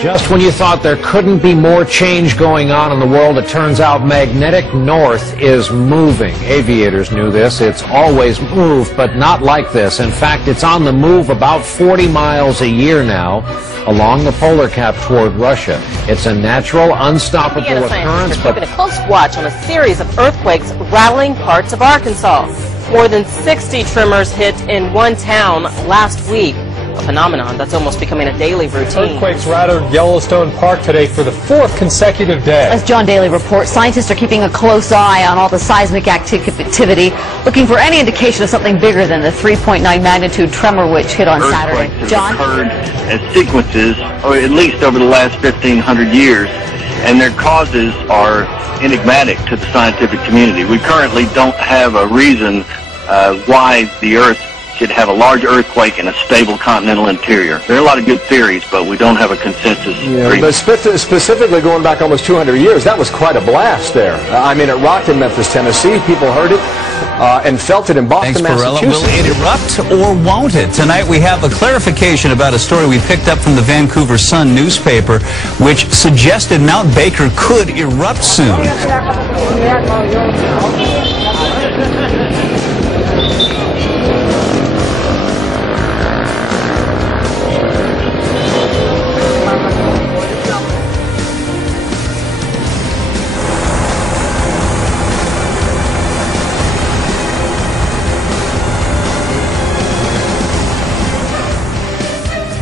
Just when you thought there couldn't be more change going on in the world, it turns out magnetic north is moving. Aviators knew this. It's always moved, but not like this. In fact, it's on the move about 40 miles a year now along the polar cap toward Russia. It's a natural, unstoppable occurrence, but keeping a close watch on a series of earthquakes rattling parts of Arkansas. More than 60 tremors hit in one town last week. A phenomenon that's almost becoming a daily routine. Earthquakes rattled Yellowstone Park today for the 4th consecutive day. As John Daly reports, scientists are keeping a close eye on all the seismic activity, looking for any indication of something bigger than the 3.9 magnitude tremor which hit on Saturday. John? Occurred as sequences, or at least over the last 1,500 years, and their causes are enigmatic to the scientific community. We currently don't have a reason why the Earth should have a large earthquake and a stable continental interior. There are a lot of good theories, but we don't have a consensus. Yeah, but specifically going back almost 200 years, that was quite a blast there. I mean, it rocked in Memphis, Tennessee. People heard it and felt it in Boston, Massachusetts. Will it erupt or won't it? Tonight we have a clarification about a story we picked up from the Vancouver Sun newspaper, which suggested Mount Baker could erupt soon.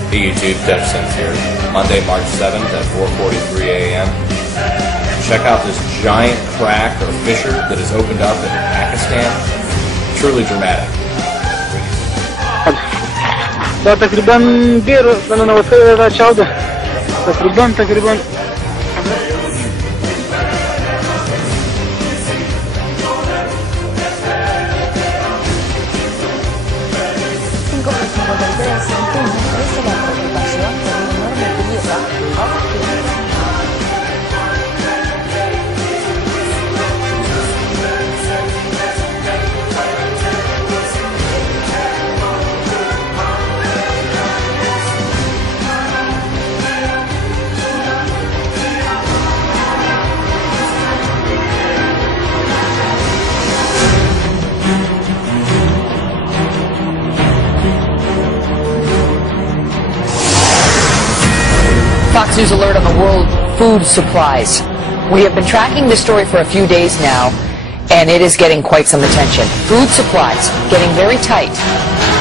Hey YouTube, Dutch Sims here. Monday, March 7th at 4:43 a.m. Check out this giant crack or fissure that has opened up in Pakistan. Truly dramatic. Fox News alert on the world food supplies. We have been tracking this story for a few days now, and it is getting quite some attention. Food supplies getting very tight.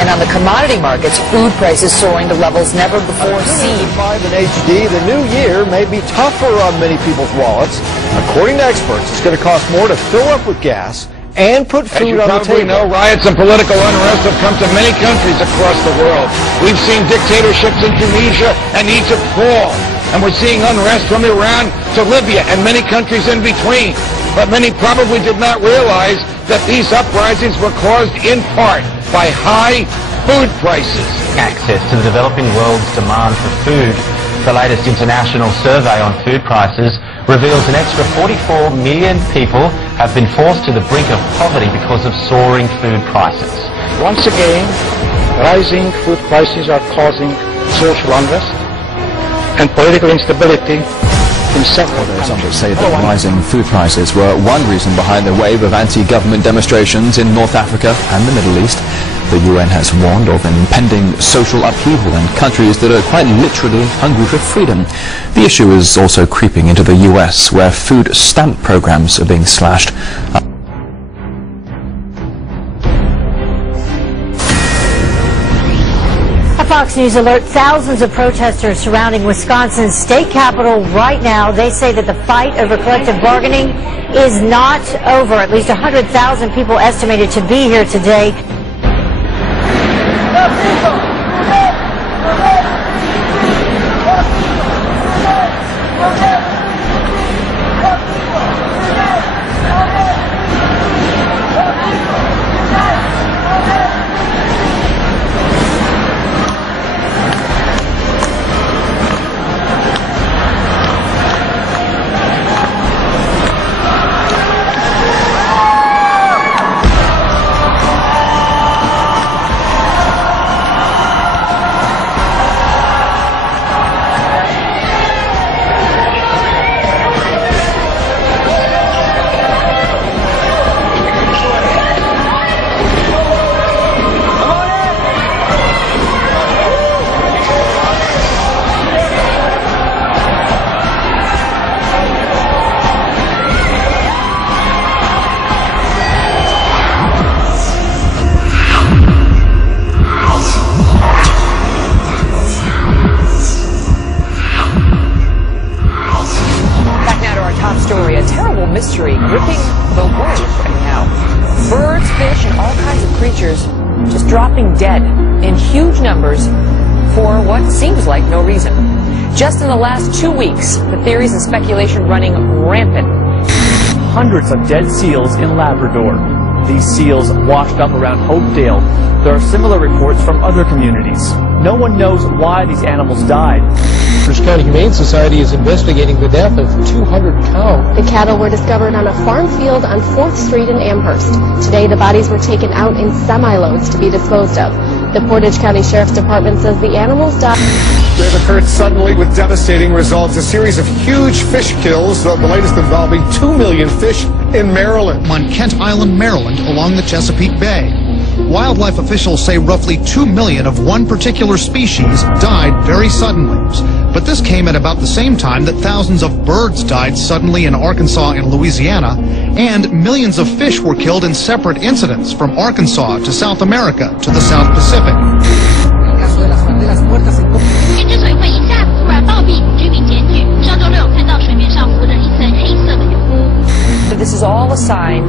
And on the commodity markets, food prices soaring to levels never before seen. 5 in HD, the new year may be tougher on many people's wallets. According to experts, it's going to cost more to fill up with gas and put food on the table. As you probably know, riots and political unrest have come to many countries across the world. We've seen dictatorships in Tunisia and Egypt fall, and we're seeing unrest from Iran to Libya and many countries in between. But many probably did not realize that these uprisings were caused in part by high food prices. Access to the developing world's demand for food. The latest international survey on food prices reveals an extra 44 million people have been forced to the brink of poverty because of soaring food prices. Once again, rising food prices are causing social unrest and political instability in several countries. Some say that rising food prices were one reason behind the wave of anti-government demonstrations in North Africa and the Middle East. The UN has warned of impending social upheaval in countries that are quite literally hungry for freedom. The issue is also creeping into the US, where food stamp programs are being slashed. A Fox News alert, thousands of protesters surrounding Wisconsin's state capitol right now. They say that the fight over collective bargaining is not over. At least 100,000 people estimated to be here today. top story, a terrible mystery gripping the world right now. Birds, fish, and all kinds of creatures just dropping dead in huge numbers for what seems like no reason. Just in the last 2 weeks, the theories and speculation running rampant. Hundreds of dead seals in Labrador. These seals washed up around Hopedale. There are similar reports from other communities. No one knows why these animals died. Bruce County Humane Society is investigating the death of 200 cows. The cattle were discovered on a farm field on 4th Street in Amherst. Today, the bodies were taken out in semi-loads to be disposed of. The Portage County Sheriff's Department says the animals died. They've occurred suddenly with devastating results. A series of huge fish kills, the latest involving 2 million fish in Maryland. On Kent Island, Maryland, along the Chesapeake Bay. Wildlife officials say roughly 2 million of one particular species died very suddenly. But this came at about the same time that thousands of birds died suddenly in Arkansas and Louisiana, and millions of fish were killed in separate incidents from Arkansas to South America to the South Pacific. This is all a sign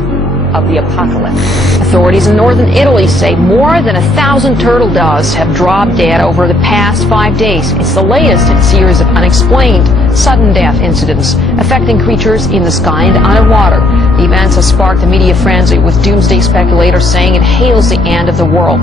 of the apocalypse. Authorities in northern Italy say more than 1,000 turtle doves have dropped dead over the past 5 days. It's the latest in a series of unexplained sudden death incidents affecting creatures in the sky and underwater. The events have sparked a media frenzy, with doomsday speculators saying it hails the end of the world.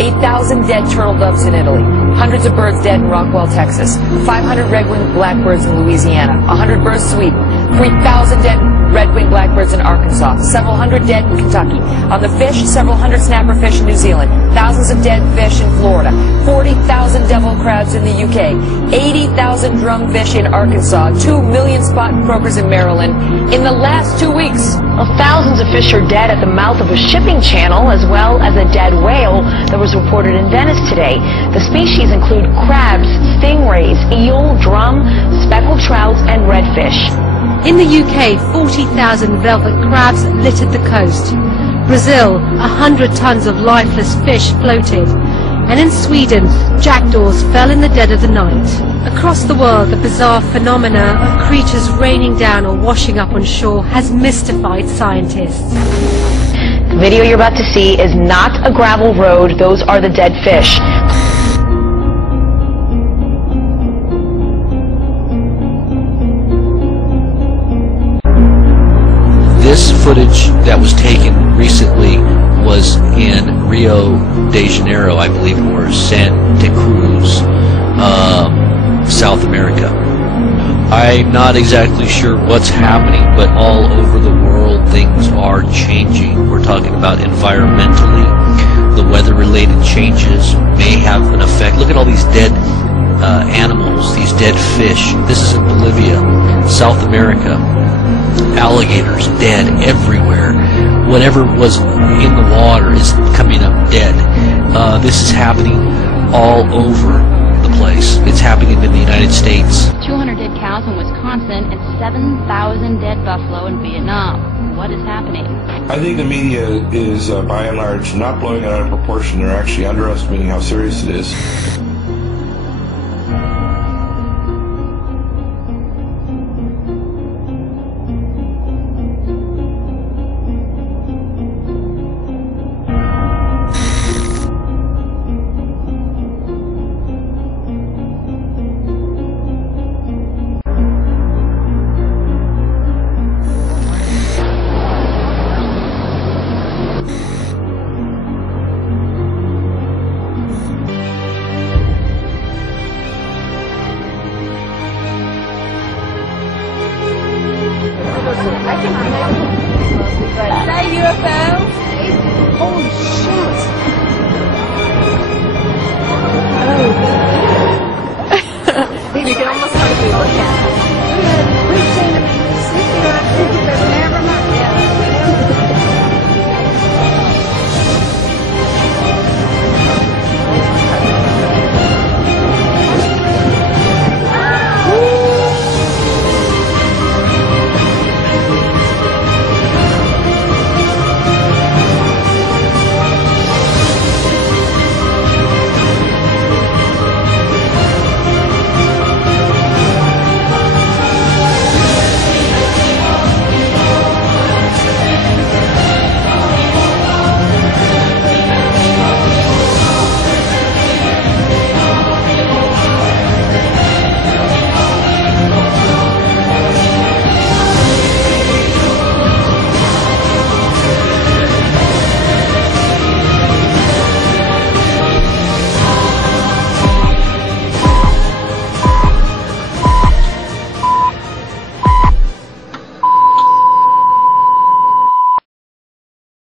8,000 dead turtle doves in Italy, hundreds of birds dead in Rockwell, Texas, 500 red-winged blackbirds in Louisiana, 100 birds in Sweden, 3,000 dead red-winged blackbirds in Arkansas, several hundred dead in Kentucky. On the fish, several hundred snapperfish in New Zealand, thousands of dead fish in Florida, 40,000 devil crabs in the UK, 80,000 drumfish in Arkansas, 2 million spot croakers in Maryland. In the last 2 weeks, thousands of fish are dead at the mouth of a shipping channel, as well as a dead whale that was reported in Venice today. The species include crabs, stingrays, eel, drum, speckled trouts, and redfish. In the UK, 40,000 velvet crabs littered the coast. Brazil, 100 tons of lifeless fish floated. And in Sweden, jackdaws fell in the dead of the night. Across the world, the bizarre phenomena of creatures raining down or washing up on shore has mystified scientists. The video you're about to see is not a gravel road. Those are the dead fish. This footage that was taken recently was in Rio de Janeiro, I believe, or Santa Cruz, South America. I'm not exactly sure what's happening, but all over the world things are changing. We're talking about environmentally. The weather-related changes may have an effect. Look at all these dead animals, these dead fish. This is in Bolivia, South America. Alligators dead everywhere. Whatever was in the water is coming up dead. This is happening all over the place. It's happening in the United States. 200 dead cows in Wisconsin and 7,000 dead buffalo in Vietnam. What is happening? I think the media is, by and large, not blowing it out of proportion. They're actually underestimating how serious it is. Holy shit! You can almost hardly look at it.